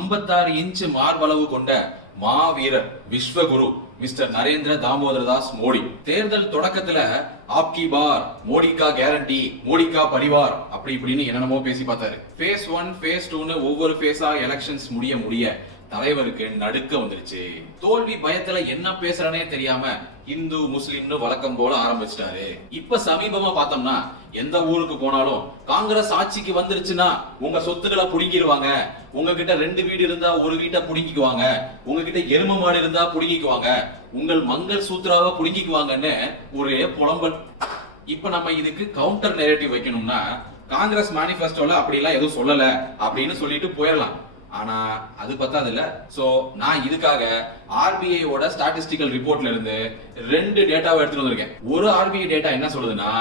56 inch மார்பளவு கொண்ட மாவீரர் விஸ்வகுரு மிஸ்டர் நரேந்திர தாமோதர தாஸ் மோடி. தேர்தல் தொடக்கத்துல ஆப்கி பார் மோடிக்கா கேரண்டி மோடிக்கா பரிவார் அப்படி இப்படின்னு என்னென்னமோ பேசி பார்த்தாரு. ஃபேஸ் ஒன் ஃபேஸ் டூன்னு ஒவ்வொரு ஃபேஸா எலெக்ஷன்ஸ் முடிய முடிய தலைவருக்கு நடுக்க வந்துருச்சு. தோல்வி பயத்துல என்ன பேசுறனே தெரியாம இந்து முஸ்லிம்னு வழக்கம் போல ஆரம்பிச்சிட்டாரு. இப்ப சமீபமா பார்த்தோம்னா எந்த ஊருக்கு போனாலும் காங்கிரஸ் ஆட்சிக்கு வந்துருச்சுன்னா உங்க சொத்துக்களை புடுங்கிடுவாங்க. உங்ககிட்ட ரெண்டு வீடு இருந்தா ஒரு வீட்டை புடுங்கிக்குவாங்க. உங்ககிட்ட எரும மாடு இருந்தா புடுங்கிக்குவாங்க. உங்கள் மங்கள் சூத்ராவை புடுங்கிக்குவாங்கன்னு ஒரே புலம்பல். இப்ப நம்ம இதுக்கு கவுண்டர் நெரேட்டிவ் வைக்கணும்னா காங்கிரஸ் மேனிஃபெஸ்டோல அப்படி எல்லாம் எதுவும் சொல்லல அப்படின்னு சொல்லிட்டு போயிடலாம் ஆனா அது பத்தாது இல்ல. சோ நான் இதுக்காக ஆர்பிஐ ஓட ஸ்டாட்டிஸ்டிக்கல் ரிப்போர்ட்ல இருந்து ரெண்டு டேட்டாவை எடுத்துட்டு வந்திருக்கேன். ஒரு ஆர்பிஐ டேட்டா என்ன சொல்லுதுன்னா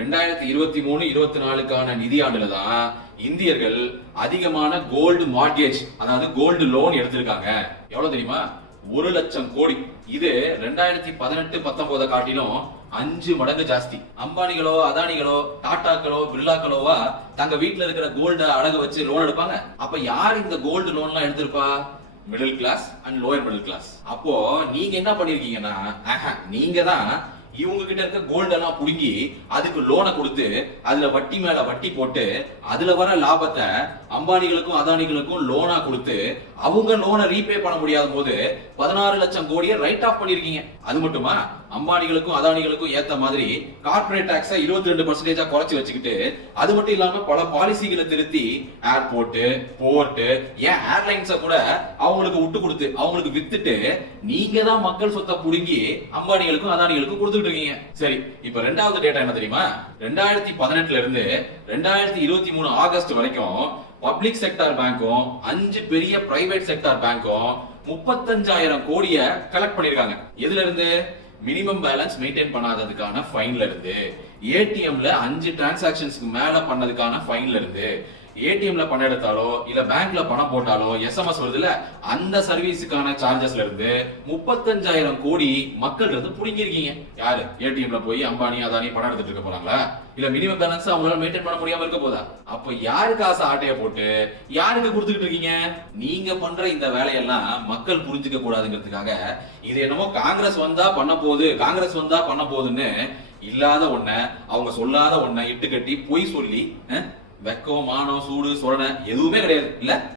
ரெண்டாயிரத்தி இருபத்தி மூணு இருபத்தி நாலுக்கான நிதியாண்டுல தான் இந்தியர்கள் அதிகமான கோல்டு மார்கேஜ் அதாவது கோல்டு லோன் எடுத்திருக்காங்க. எவ்வளவு தெரியுமா? ஒரு லட்சம் கோடி. இது ரெண்டாயிரத்தி பதினெட்டு பத்தொன்பதை காட்டிலும் அஞ்சு மடங்கு ஜாஸ்தி. அம்பானிகளோ அதானிகளோ டாட்டாக்களோ பிர்லாக்களோவா தங்க வீட்டுல இருக்கிற கோல்ட அடகு வச்சு லோன் எடுப்பாங்க. அப்ப யார் இந்த கோல்டு லோன் எல்லாம் எடுத்திருப்பா? Middle class and lower middle class அப்போ நீங்க என்ன பண்ணிருக்கீங்கன்னா ஆஹா, நீங்க தான் இவங்க கிட்ட இருக்க கோல்டு எல்லாம் புடுங்கி அதுக்கு லோனை கொடுத்து அதுல வட்டி மேல வட்டி போட்டு அதுல வர லாபத்தை அம்பானிகளுக்கும் அதானிகளுக்கும் லோனா கொடுத்து அவங்க லோனை ரீபே பண்ண முடியாத போது பதினாறு லட்சம் கோடியை ரைட் ஆஃப் பண்ணிருக்கீங்க. அது மட்டுமா? அம்பானிகளுக்கும் அதானிகளுக்கும் ஏத்த மாதிரி கார்ப்பரேட் டாக்ஸை இருபத்தி ரெண்டு பர்சன்டேஜா குறைச்சு வச்சுக்கிட்டு அது மட்டும் இல்லாம பல பாலிசிகளை திருத்தி ஏர்போர்ட் போர்ட் ஏன் ஏர்லைன்ஸ கூட அவங்களுக்கு விட்டு கொடுத்து அவங்களுக்கு வித்துட்டு நீங்க தான் மக்கள் சொத்தை புடுங்கி அம்பானிகளுக்கும் அதானிகளுக்கும் கொடுத்துட்டு இருக்கீங்க. சரி இப்ப ரெண்டாவது டேட்டா என்ன தெரியுமா? ரெண்டாயிரத்தி பதினெட்டுல இருந்து ரெண்டாயிரத்தி இருபத்தி மூணு ஆகஸ்ட் வரைக்கும் பப்ளிக் செக்டார் பேங்க்கும் அஞ்சு பெரிய பிரைவேட் செக்டார் பேங்க்கும் முப்பத்தஞ்சாயிரம் கோடியை கலெக்ட் பண்ணிருக்காங்க. எதுல இருந்து மினிமம் பேலன்ஸ் மெயின்டைன் பண்ணாததுக்கான ஃபைன்ல இருந்து. ஏடிஎம்ல அஞ்சு டிரான்சாக்ஷன்ஸ்க்கு மேல பண்ணதுக்கான ஃபைன்ல இருந்து. ஏடிஎம்ல பணம் எடுத்தாலோ இல்ல பேங்க்ல பணம் போட்டாலோ எஸ்எம்எஸ் வருதுல அந்த சர்வீஸுக்கான சார்ஜஸ்ல இருந்து முப்பத்தஞ்சாயிரம் கோடி மக்கள் இருந்து புடுங்கிருக்கீங்க யாரு ஏடிஎம்ல போய் அம்பானி அதானி பணம் எடுத்துட்டு இருக்க போறாங்களா? இல்ல மினிமம் பேலன்ஸ் அவங்களால மெயின்டைன் பண்ண முடியாம இருக்க போதா? அப்ப யாரு காசு ஆட்டைய போட்டு யாருக்கு கொடுத்துக்கிட்டு இருக்கீங்க? நீங்க பண்ற இந்த வேலையெல்லாம் மக்கள் புரிஞ்சுக்க கூடாதுங்கிறதுக்காக இது என்னமோ காங்கிரஸ் வந்தா பண்ண போகுது காங்கிரஸ் வந்தா பண்ண போகுதுன்னு இல்லாத ஒண்ண அவங்க சொல்லாத ஒண்ண இட்டு கட்டி பொய் சொல்லி வெக்கம் மானம் சூடு சொரணை எதுவுமே கிடையாது. இல்ல?